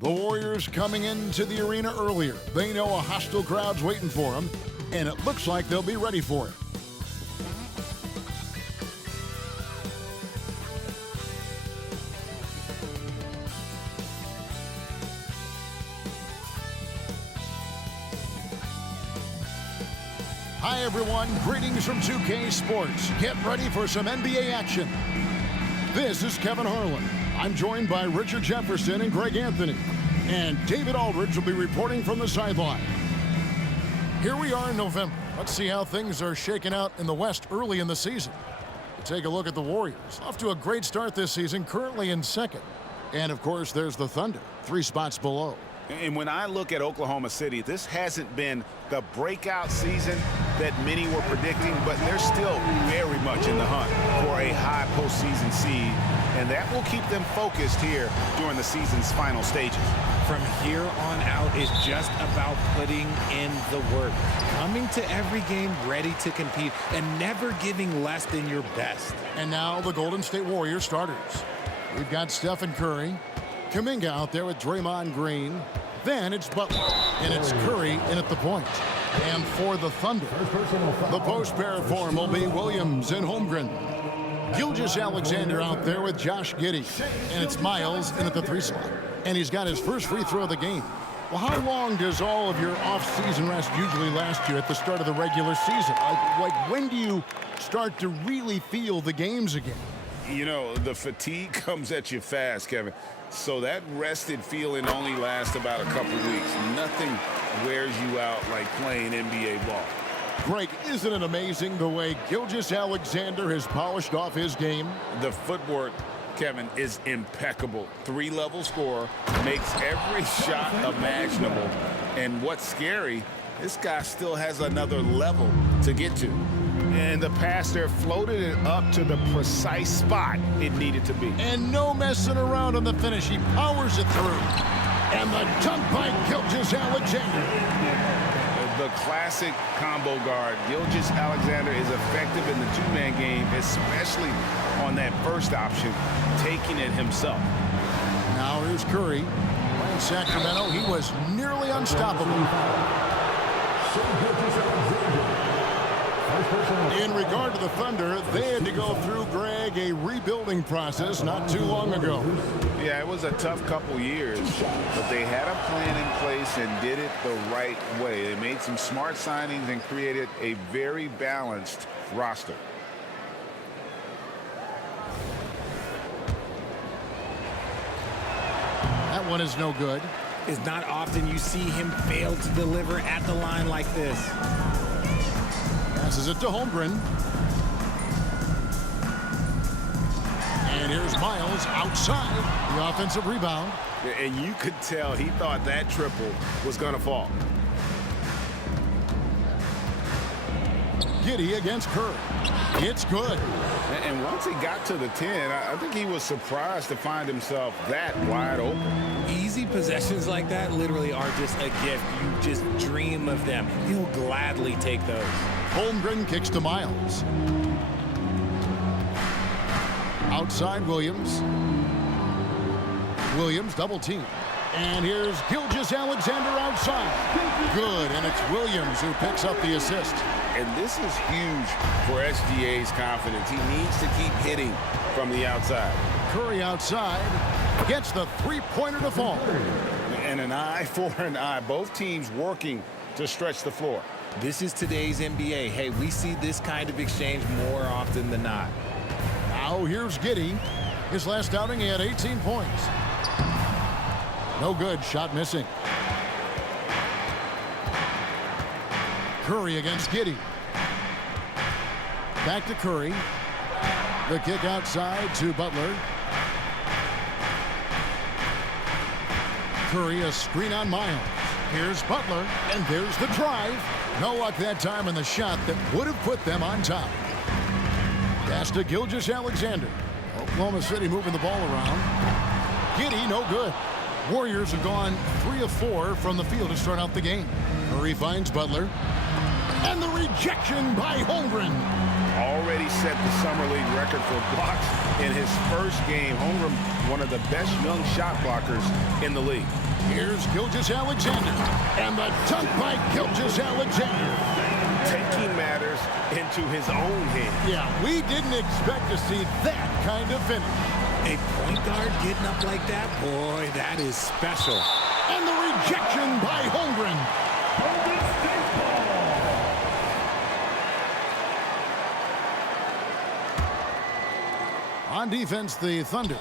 The Warriors coming into the arena earlier. They know a hostile crowd's waiting for them, and it looks like they'll be ready for it. Hi everyone, greetings from 2K Sports. Get ready for some NBA action. This is Kevin Harlan. I'm joined by Richard Jefferson and Greg Anthony. And David Aldridge will be reporting from the sideline. Here we are in November. Let's see how things are shaking out in the West early in the season. Take a look at the Warriors. Off to a great start this season, currently in second. And of course, there's the Thunder, 3 spots below. And when I look at Oklahoma City, this hasn't been the breakout season that many were predicting, but they're still very much in the hunt for a high postseason seed, and that will keep them focused here during the season's final stages. From here on out, it's just about putting in the work, coming to every game ready to compete, and never giving less than your best. And now the Golden State Warriors starters. We've got Stephen Curry, Kuminga out there with Draymond Green. Then it's Butler, and it's Curry in at the point. And for the Thunder, the post pair form will be Williams and Holmgren. Gilgeous-Alexander out there with Josh Giddey, and it's Miles in at the 3 slot. And he's got his first free throw of the game. Well, how long does all of your off-season rest usually last you at the start of the regular season? Like when do you start to really feel the games again? You know, the fatigue comes at you fast, Kevin. So that rested feeling only lasts about a couple weeks. Nothing wears you out like playing NBA ball. Greg, isn't it amazing the way Gilgeous-Alexander has polished off his game? The footwork, Kevin, is impeccable. 3-level scorer, makes every shot imaginable. And what's scary, this guy still has another level to get to. And the pass there floated it up to the precise spot it needed to be. And no messing around on the finish. He powers it through. And the dunk by Gilgeous-Alexander. The classic combo guard. Gilgeous-Alexander is effective in the 2-man game, especially on that first option, taking it himself. Now here's Curry. In Sacramento, he was nearly unstoppable. In regard to the Thunder, they had to go through, Greg, a rebuilding process not too long ago. Yeah, it was a tough couple years, but they had a plan in place and did it the right way. They made some smart signings and created a very balanced roster. That one is no good. It's not often you see him fail to deliver at the line like this. Passes it to Holmgren. And here's Miles outside. The offensive rebound. And you could tell he thought that triple was going to fall. Giddey against Curry. It's good. And once he got to the 10, I think he was surprised to find himself that wide open. Easy possessions like that literally are just a gift. You just dream of them. He'll gladly take those. Holmgren kicks to Miles. Outside Williams. Williams double team. And here's Gilgeous-Alexander outside. Good, and it's Williams who picks up the assist. And this is huge for SGA's confidence. He needs to keep hitting from the outside. Curry outside gets the three-pointer to fall. And an eye for an eye. Both teams working to stretch the floor. This is today's NBA. Hey, we see this kind of exchange more often than not. Now here's Giddey. His last outing, he had 18 points. No good, shot missing. Curry against Giddey. Back to Curry. The kick outside to Butler. Curry, a screen on Miles. Here's Butler, and there's the drive. No luck that time in the shot that would have put them on top. Pass to Gilgeous-Alexander. Oklahoma City moving the ball around. Giddey, no good. Warriors have gone 3 of 4 from the field to start out the game. Curry finds Butler. And the rejection by Holmgren. already set the Summer League record for blocks in his first game. Holmgren, one of the best young shot blockers in the league. Here's Gilgeous-Alexander, and the dunk by Gilgeous-Alexander. Taking matters into his own hands. Yeah, we didn't expect to see that kind of finish. A point guard getting up like that, boy, that is special. And the rejection by Holmgren. On defense, the Thunder.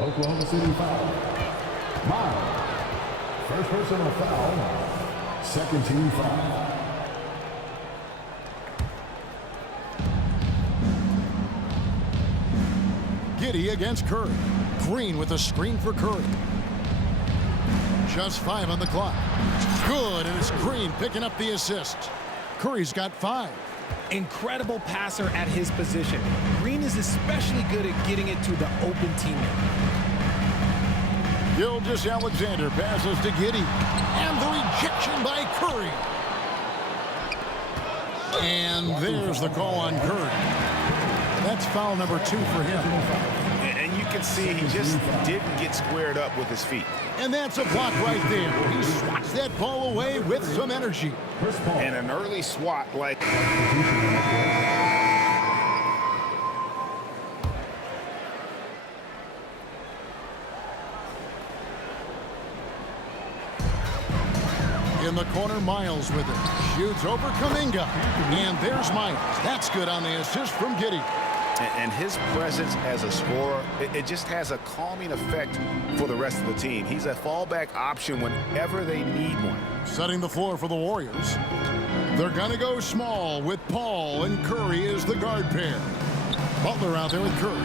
Oklahoma City foul. Miles. First personal foul. Second team foul. Giddey against Curry. Green with a screen for Curry. Just 5 on the clock. Good, and it's Green picking up the assist. Curry's got 5. Incredible passer at his position. Green is especially good at getting it to the open teammate. Gilgeous-Alexander passes to Giddey. And the rejection by Curry. And there's the call on Curry. That's foul number 2 for him. And you can see he just didn't get squared up with his feet. And that's a block right there. He swats that ball away with some energy. And an early swat like... In the corner, Miles with it. Shoots over Kuminga. And there's Miles. That's good on the assist from Giddey. And his presence as a scorer, it just has a calming effect for the rest of the team. He's a fallback option whenever they need one. Setting the floor for the Warriors. They're going to go small with Paul and Curry as the guard pair. Butler out there with Curry.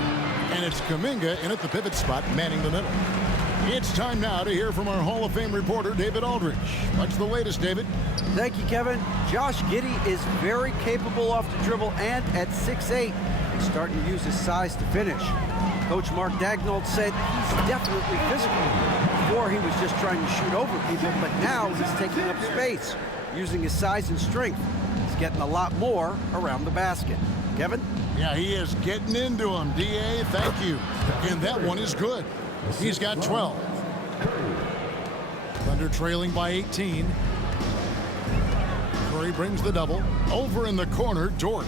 And it's Kuminga in at the pivot spot, manning the middle. It's time now to hear from our Hall of Fame reporter, David Aldridge. What's the latest, David? Thank you, Kevin. Josh Giddey is very capable off the dribble, and at 6'8", he's starting to use his size to finish. Coach Mark Daigneault said he's definitely physical. Before, he was just trying to shoot over people, but now he's taking up space, using his size and strength. He's getting a lot more around the basket. Kevin? Yeah, he is getting into him. D.A., thank you. And that one is good. He's got 12. Thunder trailing by 18. Curry brings the double. Over in the corner, Dort.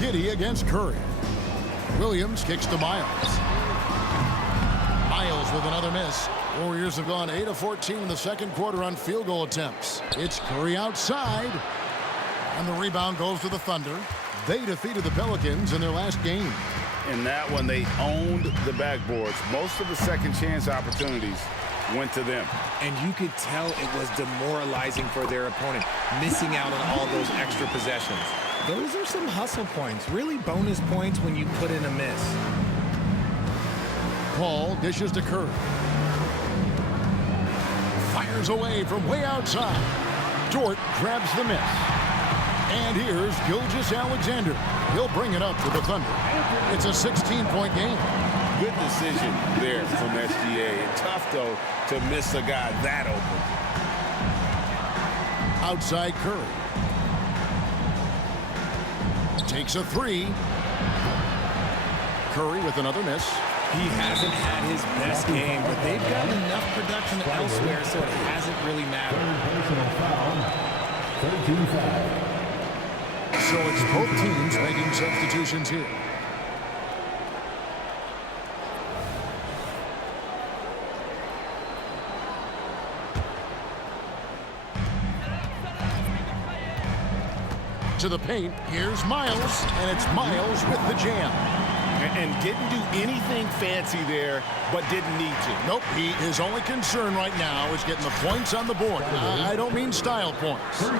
Giddey against Curry. Williams kicks to Miles. Miles with another miss. Warriors have gone 8 of 14 in the second quarter on field goal attempts. It's Curry outside. And the rebound goes to the Thunder. They defeated the Pelicans in their last game. In that one, they owned the backboards. Most of the second chance opportunities went to them. And you could tell it was demoralizing for their opponent, missing out on all those extra possessions. Those are some hustle points, really bonus points when you put in a miss. Paul dishes to Curry. Fires away from way outside. Dort grabs the miss. And here's Gilgeous-Alexander. He'll bring it up to the Thunder. It's a 16-point game. Good decision there from SGA. And tough, though, to miss a guy that open. Outside Curry. Takes a 3. Curry with another miss. He hasn't had his best game, but they've got enough production elsewhere, so it hasn't really mattered. Third team foul. So it's both teams making substitutions here. To the paint, here's Miles, and it's Miles with the jam. And didn't do anything fancy there, but didn't need to. Nope, his only concern right now is getting the points on the board. I don't mean style points.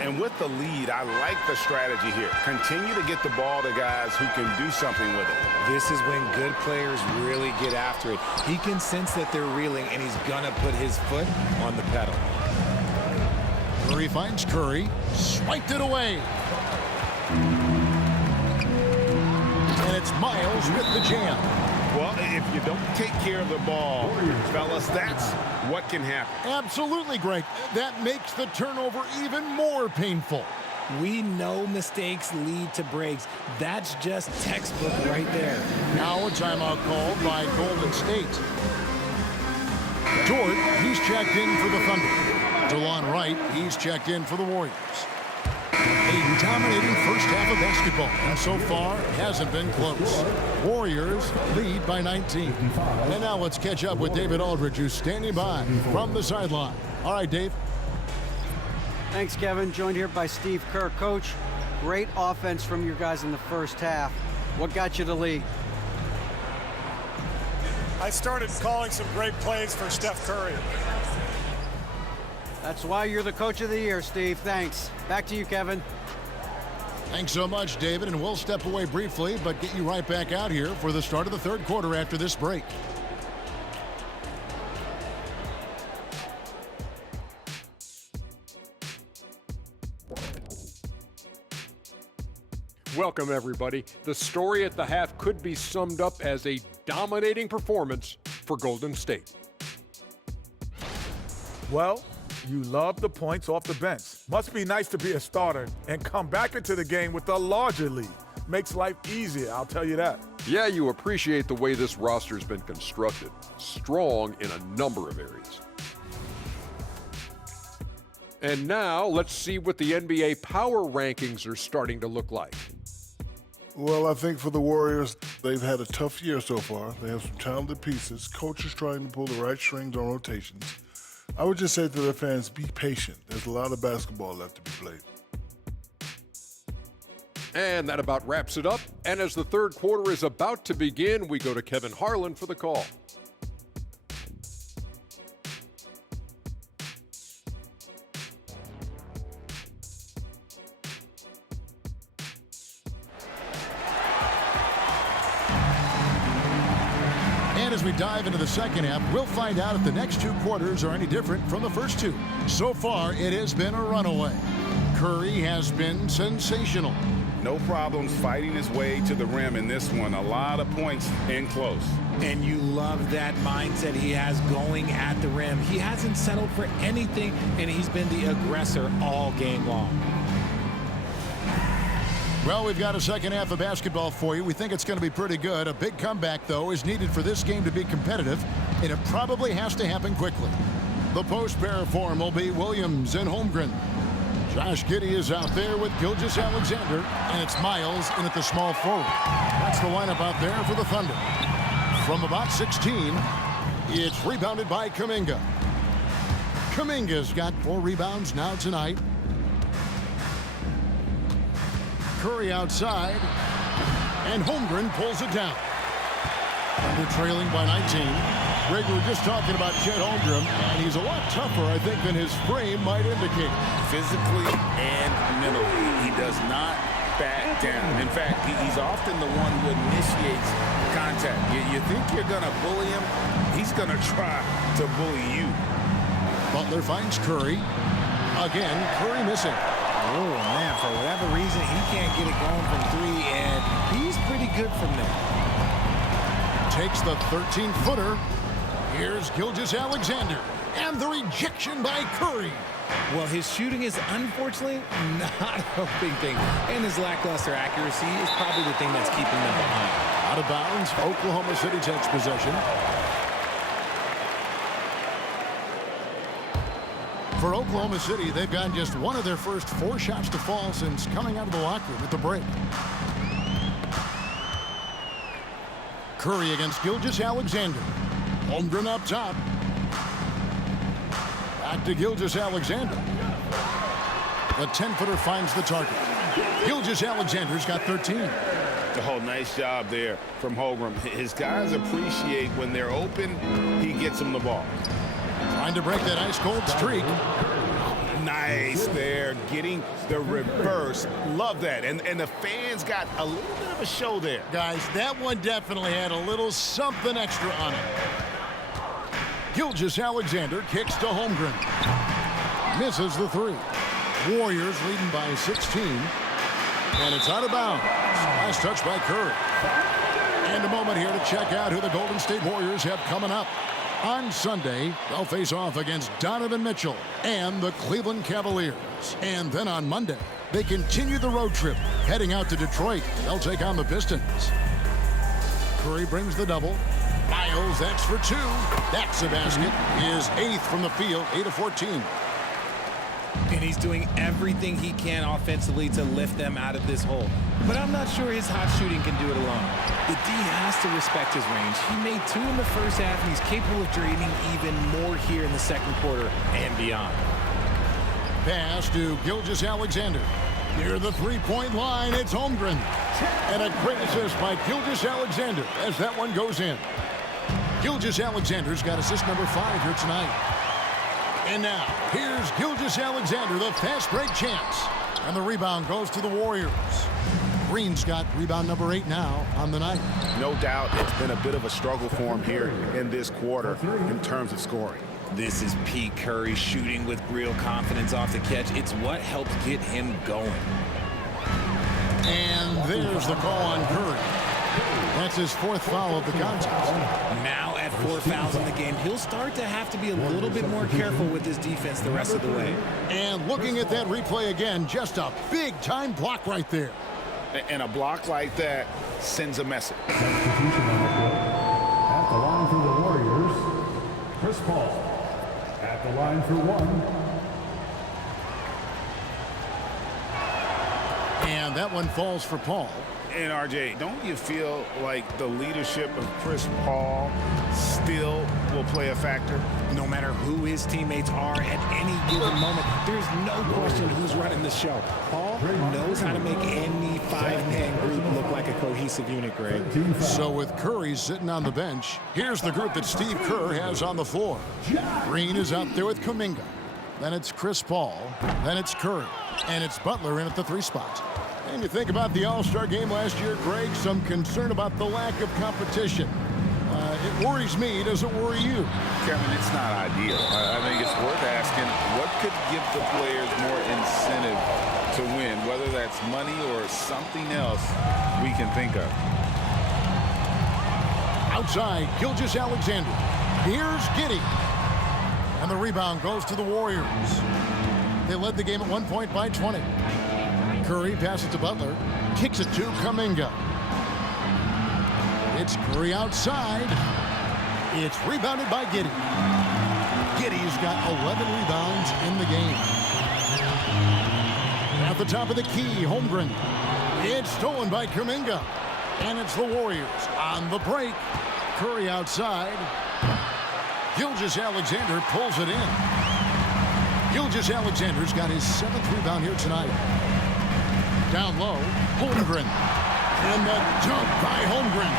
And with the lead, I like the strategy here. Continue to get the ball to guys who can do something with it. This is when good players really get after it. He can sense that they're reeling, and he's going to put his foot on the pedal. Curry finds Curry. Swiped it away. And it's Miles with the jam. Well, if you don't take care of the ball, fellas, that's what can happen. Absolutely, Greg. That makes the turnover even more painful. We know mistakes lead to breaks. That's just textbook right there. Now a timeout called by Golden State. Dort, he's checked in for the Thunder. DeLon Wright, he's checked in for the Warriors. A dominating first half of basketball, and so far it hasn't been close. Warriors lead by 19. And now let's catch up with David Aldridge, who's standing by from the sideline. All right, Dave. Thanks, Kevin. Joined here by Steve Kerr. Coach, great offense from your guys in the first half. What got you the lead? I started calling some great plays for Steph Curry. That's why you're the coach of the year, Steve. Thanks. Back to you, Kevin. Thanks so much, David, and we'll step away briefly, but get you right back out here for the start of the third quarter after this break. Welcome, everybody. The story at the half could be summed up as a dominating performance for Golden State. Well, you love the points off the bench. Must be nice to be a starter and come back into the game with a larger lead. Makes life easier, I'll tell you that. Yeah, you appreciate the way this roster's been constructed. Strong in a number of areas. And now, let's see what the NBA power rankings are starting to look like. Well, I think for the Warriors, they've had a tough year so far. They have some talented pieces. Coach is trying to pull the right strings on rotations. I would just say to their fans, be patient. There's a lot of basketball left to be played. And that about wraps it up. And as the third quarter is about to begin, we go to Kevin Harlan for the call. As we dive into the second half, we'll find out if the next two quarters are any different from the first two. So far, it has been a runaway. Curry has been sensational. No problems fighting his way to the rim in this one. A lot of points in close. And you love that mindset he has going at the rim. He hasn't settled for anything, and he's been the aggressor all game long. Well, we've got a second half of basketball for you. We think it's going to be pretty good. A big comeback, though, is needed for this game to be competitive, and it probably has to happen quickly. The post pair form will be Williams and Holmgren. Josh Giddey is out there with Gilgeous-Alexander, and it's Miles in at the small forward. That's the lineup out there for the Thunder. From about 16, it's rebounded by Kuminga. Kuminga's got 4 rebounds now tonight. Curry outside, and Holmgren pulls it down. Thunder trailing by 19. Greg, we were just talking about Chet Holmgren, and he's a lot tougher, I think, than his frame might indicate. Physically and mentally, he does not back down. In fact, he's often the one who initiates contact. You think you're going to bully him, he's going to try to bully you. Butler finds Curry. Again, Curry missing. Oh, man, for whatever reason, he can't get it going from 3, and he's pretty good from there. Takes the 13-footer. Here's Gilgeous-Alexander, and the rejection by Curry. Well, his shooting is unfortunately not a big thing, and his lackluster accuracy is probably the thing that's keeping them behind. Out of bounds, Oklahoma City takes possession. For Oklahoma City, they've gotten just one of their first 4 shots to fall since coming out of the locker room at the break. Curry against Gilgeous-Alexander. Holmgren up top. Back to Gilgeous-Alexander. The 10-footer finds the target. Gilgeous-Alexander's got 13. Oh, nice job there from Holmgren. His guys appreciate when they're open, he gets them the ball. Trying to break that ice-cold streak. Nice there, getting the reverse. Love that. And the fans got a little bit of a show there. Guys, that one definitely had a little something extra on it. Gilgeous-Alexander kicks to Holmgren. Misses the 3. Warriors leading by 16. And it's out of bounds. Last touch by Curry. And a moment here to check out who the Golden State Warriors have coming up. On Sunday, they'll face off against Donovan Mitchell and the Cleveland Cavaliers. And then on Monday, they continue the road trip, heading out to Detroit. They'll take on the Pistons. Curry brings the double. Miles, that's for two. That's a basket. His 8th from the field, 8 of 14. And he's doing everything he can offensively to lift them out of this hole. But I'm not sure his hot shooting can do it alone. The D has to respect his range. He made 2 in the first half, and he's capable of draining even more here in the second quarter and beyond. Pass to Gilgeous-Alexander. Near the three-point line, it's Holmgren. And a great assist by Gilgeous-Alexander as that one goes in. Gilgeous-Alexander's got assist number 5 here tonight. And now, here's Gilgeous-Alexander, the fast break chance. And the rebound goes to the Warriors. Green's got rebound number 8 now on the night. No doubt it's been a bit of a struggle for him here in this quarter in terms of scoring. This is Pete Curry shooting with real confidence off the catch. It's what helps get him going. And there's the call on Curry. That's his 4th foul of the contest. Now at 4 fouls in the game, he'll start to have to be a little bit more careful with his defense the rest of the way. And looking at that replay again, just a big-time block right there. And a block like that sends a message. At the line for the Warriors, Chris Paul. At the line for 1. And that one falls for Paul. And RJ, don't you feel like the leadership of Chris Paul still will play a factor? No matter who his teammates are at any given moment, there's no question who's running the show. Paul knows how to make any 5-man group look like a cohesive unit, Greg. So with Curry sitting on the bench, here's the group that Steve Kerr has on the floor. Green is out there with Kuminga. Then it's Chris Paul. Then it's Curry. And it's Butler in at the 3 spot. And you think about the All-Star game last year, Greg, some concern about the lack of competition. It worries me. Does it worry you? Kevin, it's not ideal. I think it's worth asking what could give the players more incentive to win, whether that's money or something else we can think of. Outside, Gilgeous-Alexander. Here's Giddey. And the rebound goes to the Warriors. They led the game at 1 point by 20. Curry passes to Butler. Kicks it to Kuminga. It's Curry outside. It's rebounded by Giddey. Giddey's got 11 rebounds in the game. At the top of the key, Holmgren. It's stolen by Kuminga. And it's the Warriors on the break. Curry outside. Gilgeous-Alexander pulls it in. Gilgeous-Alexander's got his 7th rebound here tonight. Down low, Holmgren. And the dunk by Holmgren.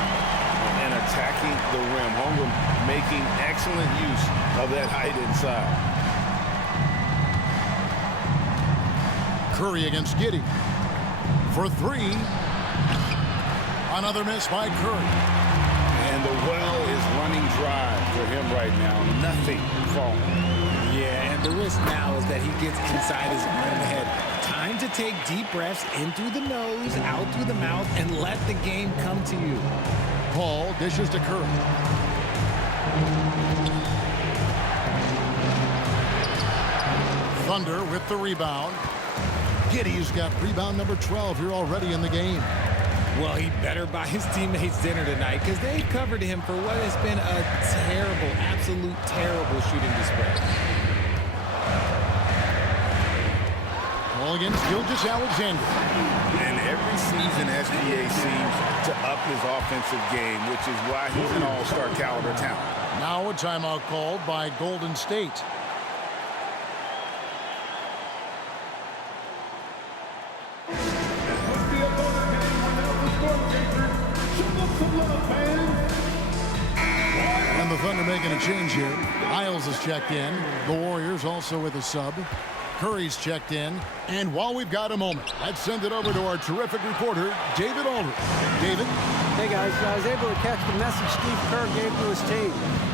And attacking the rim. Holmgren making excellent use of that height inside. Curry against Giddey. For 3. Another miss by Curry. And the well is running dry for him right now. Nothing falling. Yeah, and the risk now is that he gets inside his own head. Time to take deep breaths in through the nose, out through the mouth, and let the game come to you. Paul dishes to Curry. Thunder with the rebound. Giddey's got rebound number 12 here already in the game. Well, he better buy his teammates dinner tonight because they covered him for what has been a terrible, absolute terrible shooting display. Ball against Gilgeous-Alexander. And every season SGA seems to up his offensive game, which is why he's an all-star caliber talent. Now a timeout called by Golden State. And the Thunder making a change here. Isles has checked in. The Warriors also with a sub. Curry's checked in. And while we've got a moment, let's send it over to our terrific reporter, David Aldridge. David? Hey guys, I was able to catch the message Steve Kerr gave to his team.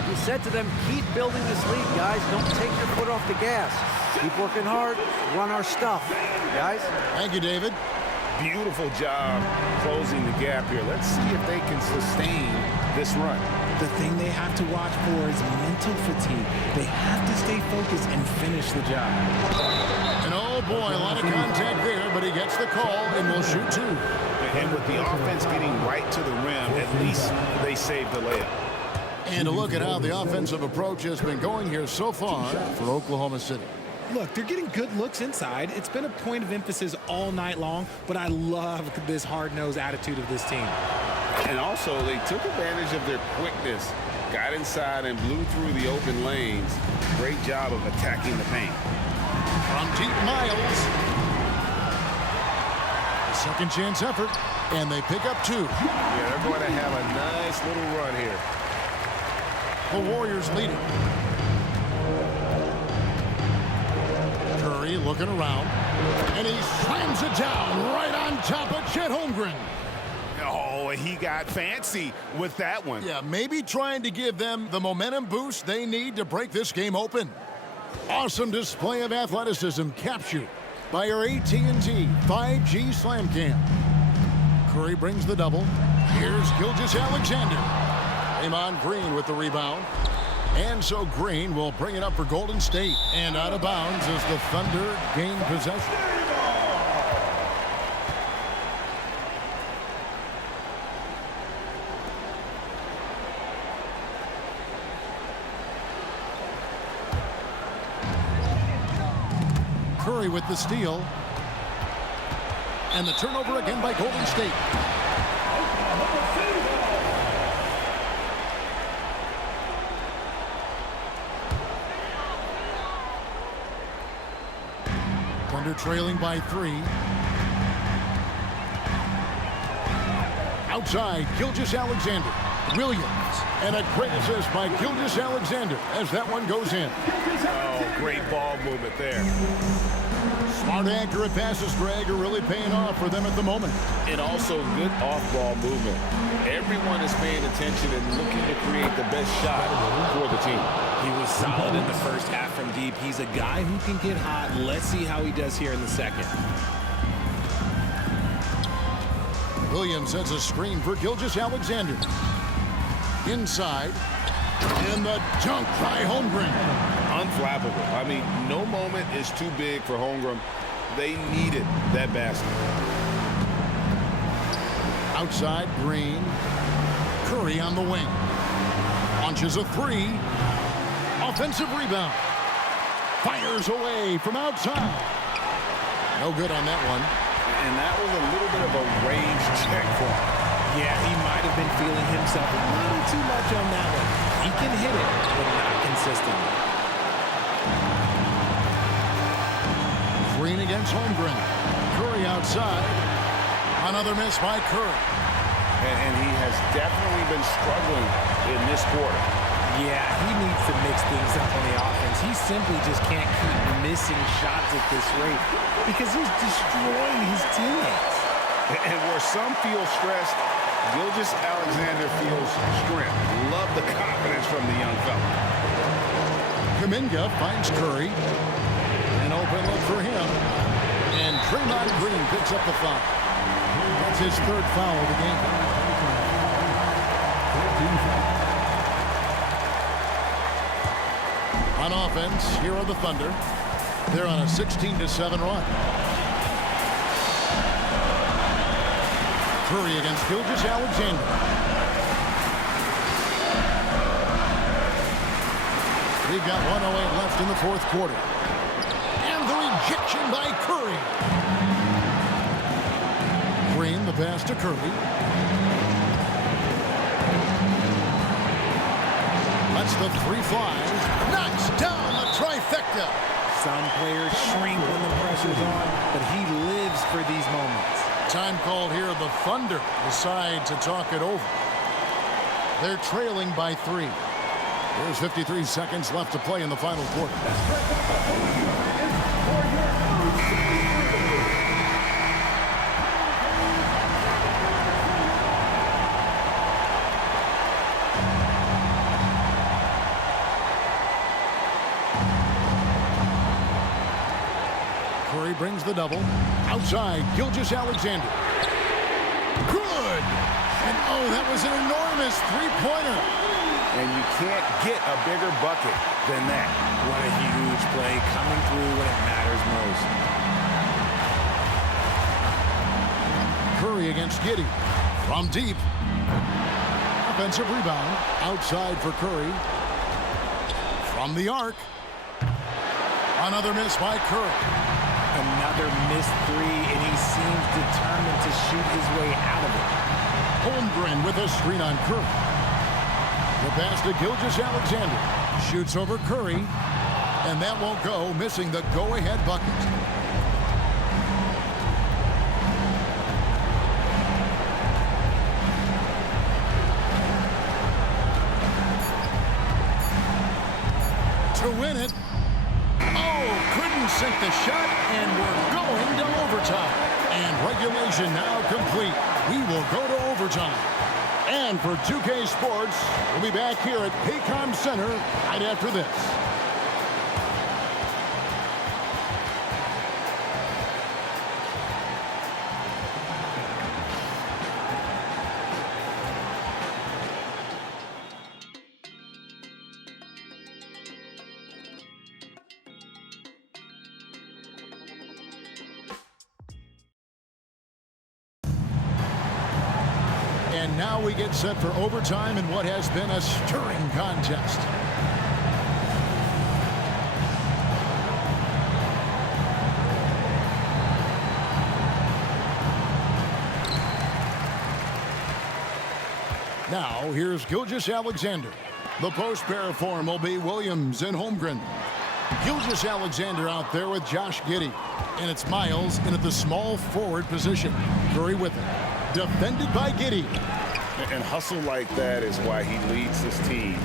He said to them, keep building this lead, guys. Don't take your foot off the gas. Keep working hard. Run our stuff, guys. Thank you, David. Beautiful job closing the gap here. Let's see if they can sustain this run. The thing they have to watch for is mental fatigue. They have to stay focused and finish the job. And oh boy, a lot of contact there, but he gets the call and will shoot 2. And with the offense getting right to the rim, at least they saved the layup. And a look at how the offensive approach has been going here so far for Oklahoma City. Look, they're getting good looks inside. It's been a point of emphasis all night long, but I love this hard-nosed attitude of this team. And also, they took advantage of their quickness, got inside and blew through the open lanes. Great job of attacking the paint. From deep, Miles. A second chance effort, and they pick up 2. Yeah, they're going to have a nice little run here. The Warriors leading. Curry looking around, and he slams it down right on top of Chet Holmgren. Oh, he got fancy with that one. Yeah, maybe trying to give them the momentum boost they need to break this game open. Awesome display of athleticism captured by our AT&T 5G Slam Cam. Curry brings the double. Here's Gilgeous-Alexander. Draymond Green with the rebound. And so Green will bring it up for Golden State. And out of bounds as the Thunder gain possession. Curry with the steal. And the turnover again by Golden State. Thunder trailing by 3. Outside, Gilgeous-Alexander. Williams. And a great assist by Gilgeous-Alexander as that one goes in. Oh, great ball movement there. Smart, accurate passes, Greg, are really paying off for them at the moment. And also good off-ball movement. Everyone is paying attention and looking to create the best shot for the team. He was solid in the first half from deep. He's a guy who can get hot. Let's see how he does here in the second. Williams sets a screen for Gilgeous-Alexander. Inside. And the dunk by Holmgren. Unflappable. I mean, no moment is too big for Holmgren. They needed that basket. Outside, Green. Curry on the wing. Launches a 3. Offensive rebound. Fires away from outside. No good on that one. And that was a little bit of a range check for him. Yeah, he might have been feeling himself a little too much on that one. He can hit it, but not consistently. Green against Holmgren. Curry outside. Another miss by Curry. And he has definitely been struggling in this quarter. Yeah, he needs to mix things up on the offense. He simply just can't keep missing shots at this rate because he's destroying his teammates. And where some feel stressed, Gilgeous-Alexander feels strength. Love the confidence from the young fella. Kuminga finds Curry. An open look for him. And Draymond Green picks up the foul. That's his 3rd foul of the game. On offense, here are the Thunder. They're on a 16-7 run. Curry against Gilgeous-Alexander. We've got 1:08 left in the 4th quarter. And the rejection by Curry. Green, the pass to Curry. That's the 3 flies. Knocks down the trifecta. Some players shrink when the pressure's on, but he lives for these moments. Time called here. The Thunder decide to talk it over. They're trailing by 3. There's 53 seconds left to play in the final quarter. Curry brings the double. Outside, Gilgeous-Alexander. Good! And oh, that was an enormous three-pointer. And you can't get a bigger bucket than that. What a huge play coming through when it matters most. Curry against Giddey. From deep. Offensive rebound. Outside for Curry. From the arc. Another miss by Curry. Another missed three, and he seems determined to shoot his way out of it. Holmgren with a screen on Curry. The pass to Gilgeous-Alexander. Shoots over Curry. And that won't go, missing the go-ahead bucket. To win it. Oh, couldn't sink the shot, and we're going to overtime. And regulation now complete. We will go to overtime. And for 2K Sports, we'll be back here at Paycom Center right after this. And now we get set for overtime in what has been a stirring contest. Now, here's Gilgeous-Alexander. The post pair form will be Williams and Holmgren. Gilgeous-Alexander out there with Josh Giddey. And it's Miles in at the small forward position. Curry with it. Defended by Giddey. And hustle like that is why he leads his team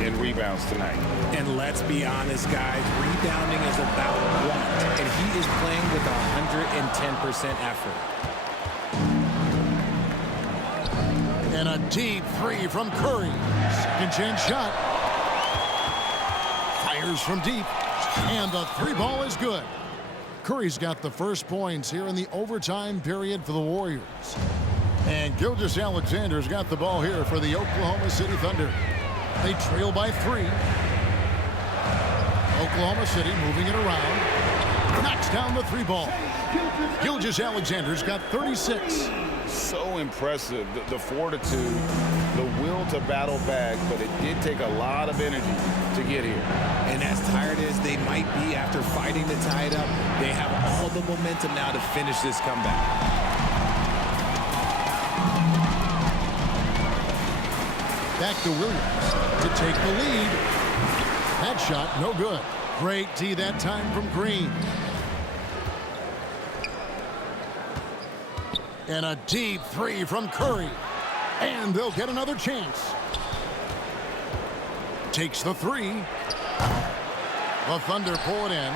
in rebounds tonight. And let's be honest, guys, rebounding is about want, and he is playing with 110% effort. And a deep three from Curry. Second chance shot. Fires from deep. And the three ball is good. Curry's got the first points here in the overtime period for the Warriors. And Gilgeous-Alexander's got the ball here for the Oklahoma City Thunder. They trail by 3. Oklahoma City moving it around. Knocks down the three ball. Gilgeous-Alexander's got 36. So impressive, the fortitude, the will to battle back, but it did take a lot of energy to get here. And as tired as they might be after fighting to tie it up, they have all the momentum now to finish this comeback. Back to Williams to take the lead. That shot, no good. Great D that time from Green. And a deep three from Curry. And they'll get another chance. Takes the three. The Thunder pull it in.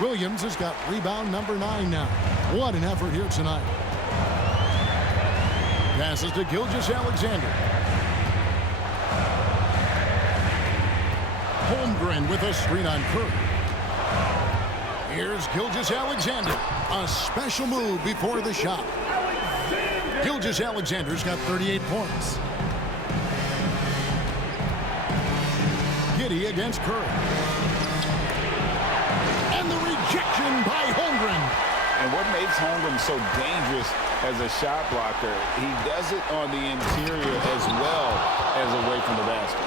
Williams has got rebound number 9 now. What an effort here tonight. Passes to Gilgeous-Alexander. Holmgren with a screen on Curry. Here's Gilgeous-Alexander. A special move before the shot. Gilgeous-Alexander's got 38 points. Giddey against Curry. And the rejection by Holmgren. And what makes Holmgren so dangerous as a shot blocker, he does it on the interior as well as away from the basket.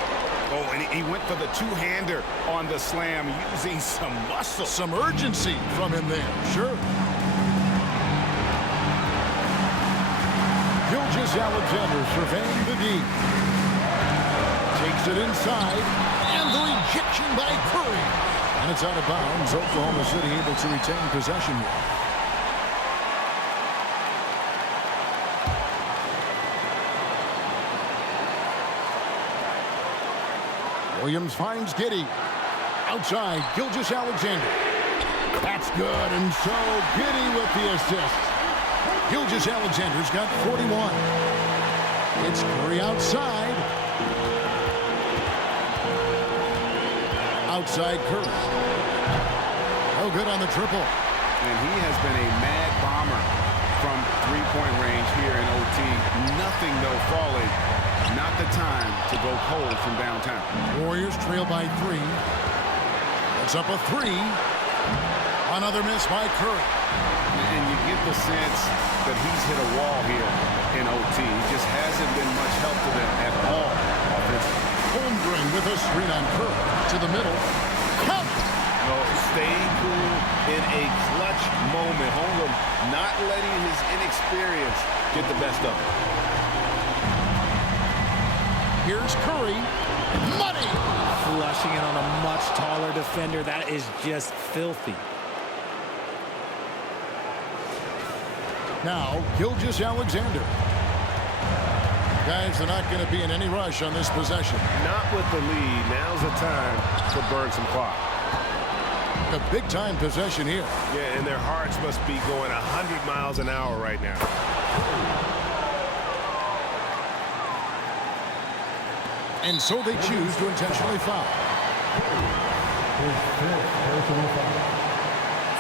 Oh, and he went for the two-hander on the slam, using some muscle. Some urgency from him there, sure. Gilgeous-Alexander surveying the D. Takes it inside, and the rejection by Curry. And it's out of bounds. Oklahoma City able to retain possession here. Williams finds Giddey. Outside, Gilgeous-Alexander. That's good, and so Giddey with the assist. Gilgeous-Alexander's got 41. It's Curry outside. Outside Curry. No good on the triple. And he has been a mad bomber from three-point range here in OT. Nothing, though, falling. Not the time to go cold from downtown. Warriors trail by 3. It's up a 3. Another miss by Curry. And you get the sense that he's hit a wall here in OT. He just hasn't been much help to them at all. Holmgren with a screen on Curry. To the middle. Count! Staying cool in a clutch moment. Holmgren not letting his inexperience get the best of him. Here's Curry. Money! Flushing it on a much taller defender. That is just filthy. Now, Gilgeous-Alexander. Guys, they're not going to be in any rush on this possession. Not with the lead. Now's the time to burn some clock. A big-time possession here. Yeah, and their hearts must be going 100 miles an hour right now. And so they choose to intentionally foul.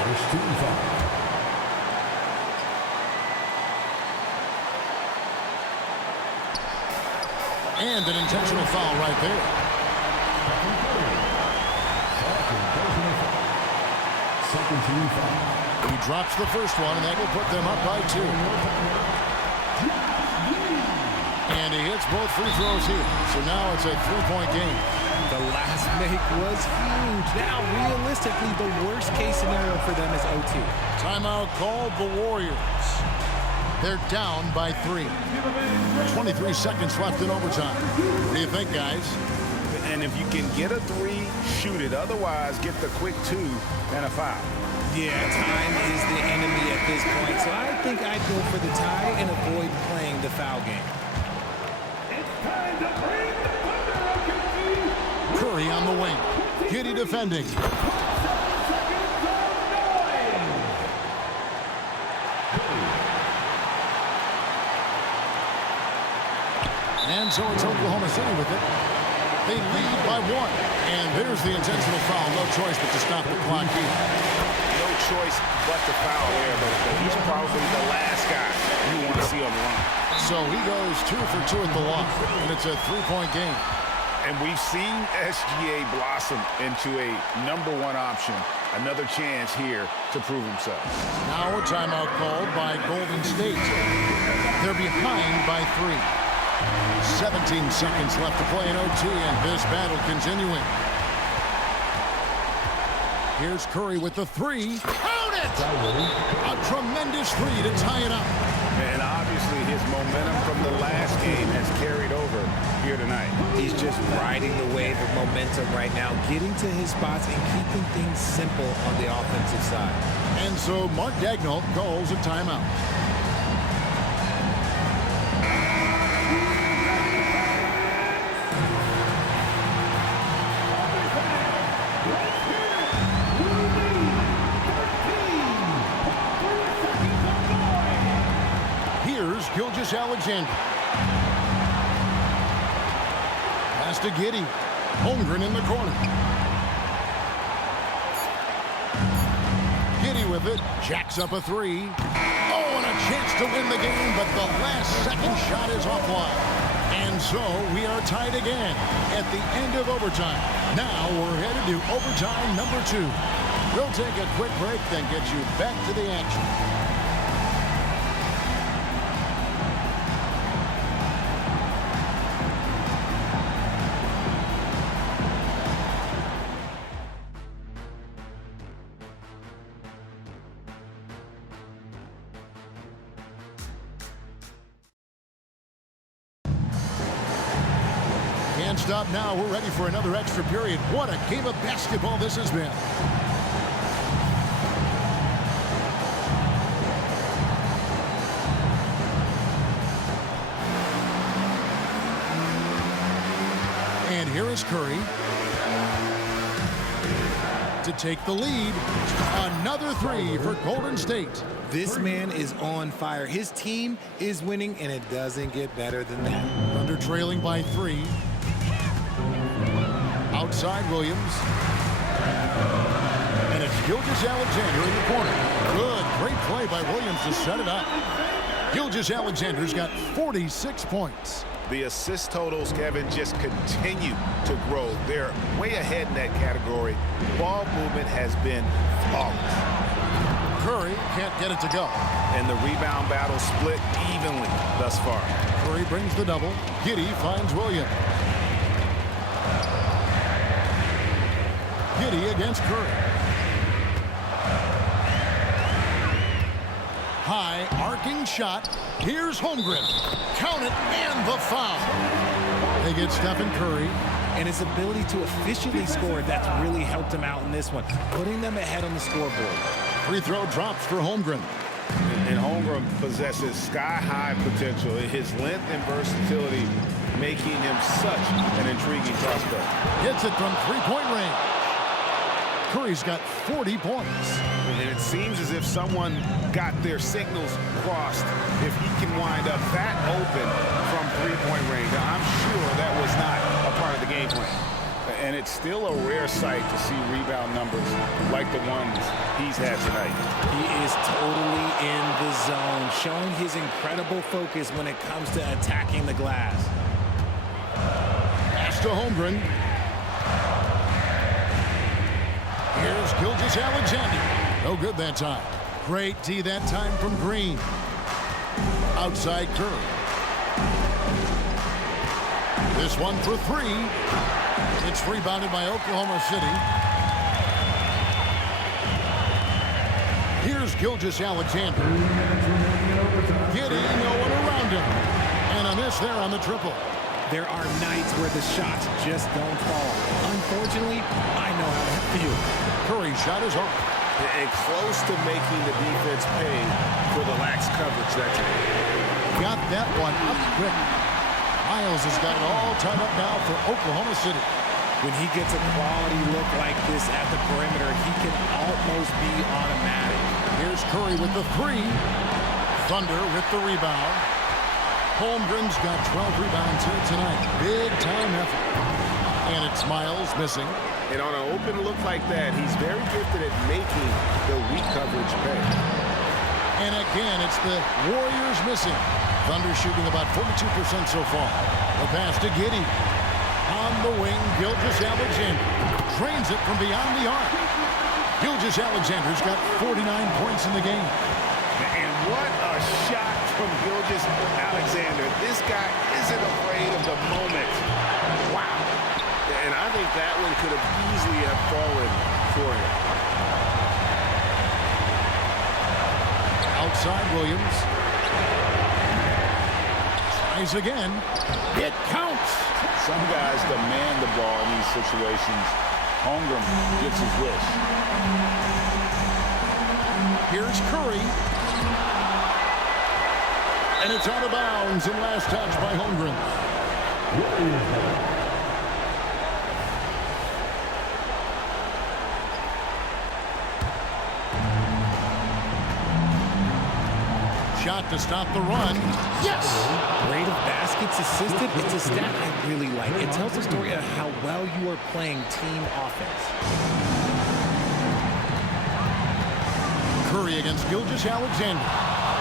First team foul. And an intentional foul right there. Second team foul. He drops the first one, and that will put them up by 2. And he hits both free throws here. So now it's a 3-point game. The last make was huge. Now, realistically, the worst-case scenario for them is OT. Timeout called the Warriors. They're down by 3. 23 seconds left in overtime. What do you think, guys? And if you can get a 3, shoot it. Otherwise, get the quick 2 and a foul. Yeah, time is the enemy at this point. So I think I'd go for the tie and avoid playing the foul game. Curry on the wing. Giddey defending. And so it's Oklahoma City with it. They lead by 1. And there's the intentional foul. No choice but to stop the clock here. No choice but to foul there, but he's probably the last guy you want to see on the line. So he goes 2 for 2 at the line, and it's a 3-point game. And we've seen SGA blossom into a #1 option. Another chance here to prove himself. Now a timeout called by Golden State. They're behind by 3. 17 seconds left to play in OT, and this battle continuing. Here's Curry with the 3. Count it! A tremendous 3 to tie it up. And obviously his momentum from the last game has carried over here tonight. He's just riding the wave of momentum right now, getting to his spots and keeping things simple on the offensive side. And so Mark Daigneault calls a timeout. Gilgeous-Alexander. Pass to Giddey. Holmgren in the corner. Giddey with it. Jacks up a 3. Oh, and a chance to win the game, but the last second shot is offline. And so we are tied again at the end of overtime. Now we're headed to overtime number 2. We'll take a quick break, then get you back to the action. Can't stop now. We're ready for another extra period. What a game of basketball this has been. And here is Curry to take the lead. Another 3 for Golden State. This man is on fire. His team is winning, and it doesn't get better than that. Thunder trailing by 3. Outside Williams. And it's Gilgeous-Alexander in the corner. Good, great play by Williams to set it up. Gilgeous-Alexander's got 46 points. The assist totals, Kevin, just continue to grow. They're way ahead in that category. Ball movement has been flawless. Curry can't get it to go. And the rebound battle split evenly thus far. Curry brings the double. Giddey finds Williams. Giddey against Curry. High arcing shot. Here's Holmgren. Count it, and the foul. They get Stephen Curry. And his ability to efficiently score, that's really helped him out in this one, putting them ahead on the scoreboard. Free throw drops for Holmgren. And Holmgren possesses sky-high potential. His length and versatility making him such an intriguing prospect. Gets it from three-point range. Curry's got 40 points. And it seems as if someone got their signals crossed if he can wind up that open from three-point range. I'm sure that was not a part of the game plan. And it's still a rare sight to see rebound numbers like the ones he's had tonight. He is totally in the zone, showing his incredible focus when it comes to attacking the glass. Pass to Holmgren. Here's Gilgeous-Alexander. No good that time. Great D that time from Green. Outside Curry. This one for three. It's rebounded by Oklahoma City. Here's Gilgeous-Alexander. Giddey, no one around him. And a miss there on the triple. There are nights where the shots just don't fall. Unfortunately, I know how that feels. Curry's shot is off. And close to making the defense pay for the lax coverage that time. Got that one up quick. Miles has got it all tied up now for Oklahoma City. When he gets a quality look like this at the perimeter, he can almost be automatic. Here's Curry with the three. Thunder with the rebound. Holmgren's got 12 rebounds here tonight. Big time effort. And it's Miles missing. And on an open look like that, he's very gifted at making the weak coverage pay. And again, it's the Warriors missing. Thunder shooting about 42% so far. The pass to Giddey. On the wing, Gilgeous-Alexander drains it from beyond the arc. Gilgeous-Alexander's got 49 points in the game. And what a shot from Gilgeous-Alexander. This guy isn't afraid of the moment. Wow. And I think that one could have easily have fallen for him. Outside Williams. Tries again. It counts. Some guys demand the ball in these situations. Holmgren gets his wish. Here's Curry. And it's out of bounds and last touch by Holmgren. Shot to stop the run. Yes! Rate of baskets assisted, it's a stat I really like. It tells the story of how well you are playing team offense. Curry against Gilgeous-Alexander.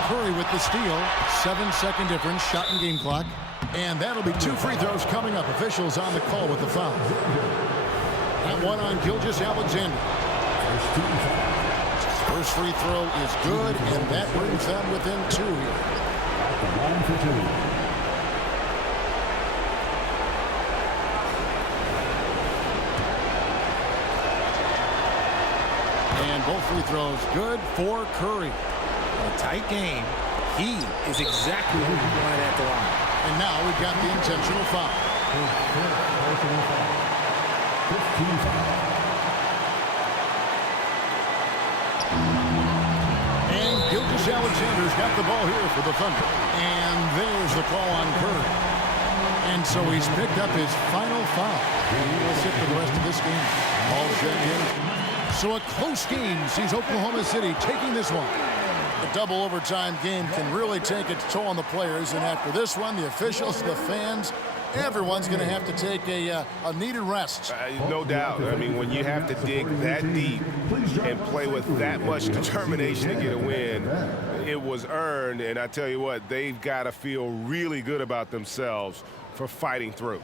Curry with the steal. 7-second difference, shot and game clock. And that'll be 2 free throws coming up. Officials on the call with the foul. That one on Gilgeous-Alexander. First free throw is good, and that brings them within 2 here. And both free throws good for Curry. A tight game. He is exactly who he wanted at the line. And now we've got the intentional foul. And Gilgeous-Alexander's got the ball here for the Thunder. And there's the call on Curry. And so he's picked up his final foul. And he will sit for the rest of this game. Ball check in. So a close game sees Oklahoma City taking this one. The double overtime game can really take its toll on the players. And after this one, the officials, the fans, Everyone's going to have to take a needed rest. No doubt. I mean, when you have to dig that deep and play with that much determination to get a win, it was earned. And I tell you what, they've got to feel really good about themselves for fighting through.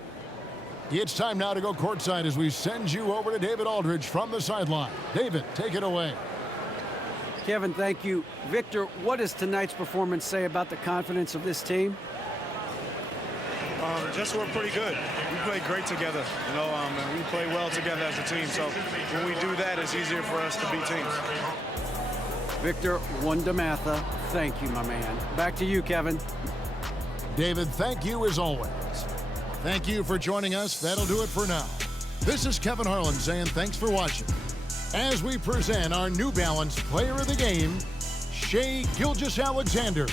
It's time now to go courtside as we send you over to David Aldridge from the sideline. David, take it away. Kevin, thank you. Victor, what does tonight's performance say about the confidence of this team? Just we're pretty good. We play great together, and we play well together as a team. So when we do that, it's easier for us to beat teams. Victor Wondermatha, thank you, my man. Back to you, Kevin. David, thank you as always. Thank you for joining us. That'll do it for now. This is Kevin Harlan saying thanks for watching as we present our New Balance Player of the Game, Shai Gilgeous-Alexander.